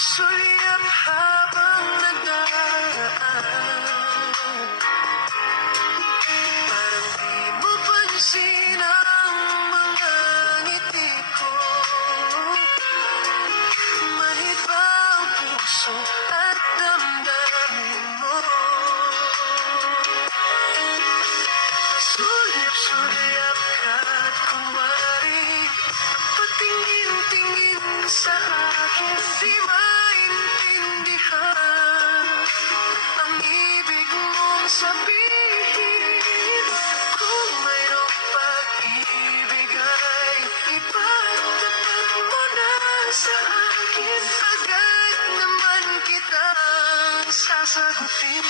sulyap habang nagdaraan. Parang di mo pansin ang mga ngiti ko. Manhid ba ang puso at damdamin mo? Sulyap-sulyap ka at kunwari patingin-tingin sa akin. Di maintindihan ang ibig mong sabihin. Kung mayroong pag-ibig ay ipagtapat mo na sa akin. Agad naman kitang sasagutin.